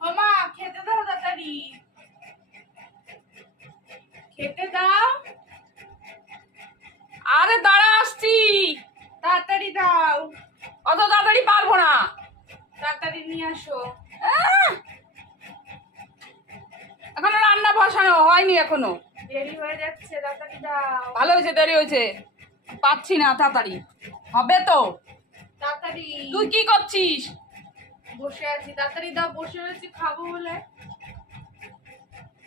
মামা খেতে দাও তাড়াতাড়ি, খেতে দাও। আরে দাঁড়া, আসছি। তাড়াতাড়ি দাও। অত তাড়াতাড়ি পারবো না। তাড়াতাড়ি নিয়ে আসো। এখনো রান্না বসানো হয়নি, এখনো দেরি হয়ে যাচ্ছে, তাড়াতাড়ি দাও। ভালো হয়েছে, দেরি হয়েছে, পাচ্ছি না। তাড়াতাড়ি হবে তো। তাড়াতাড়ি। তুই কি করছিস? বসে আছি, তাড়াতাড়ি দাও। বসে আছি খাবো বলে।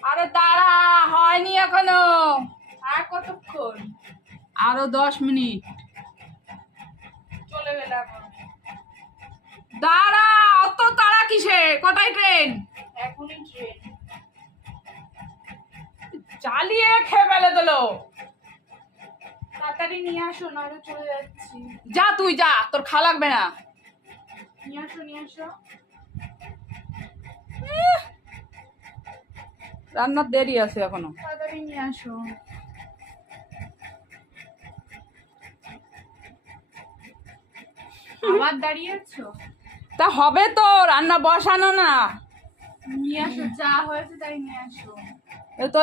আরে দাঁড়া, হয়নি এখনো। আর কতক্ষণ? আরো 10 মিনিট। চলে গেলে এখন। দাঁড়া, অত তাড়া কিসে? কটায় ট্রেন? এখনই ট্রেন। চালিয়ে খেয়ে ফেলে দিল। তাড়াতাড়ি নিয়ে আসো, নাহলে চলে যাচ্ছি। যা তুই যা, তোর খাওয়া লাগবে না। নিয়ে আসো, নিয়ে আসো। রান্নার দেরি আছে এখনো। তাড়াতাড়ি নিয়ে আসো। আবার দাঁড়িয়ে আছো? তা হবে তো, রান্না বসানো না। নিয়ে আসো, যা হয়েছে তাই নিয়ে আসো। এ তো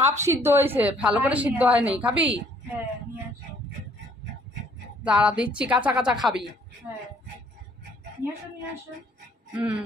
হাফ সিদ্ধ হয়েছে, ভালো করে সিদ্ধ হয়নি। খাবি? হ্যাঁ, নিয়ে আসো। দাঁড়া দিচ্ছি, কাঁচা কাঁচা খাবি। হ্যাঁ, নিয়ে আসো, নিয়ে আসো। হুম।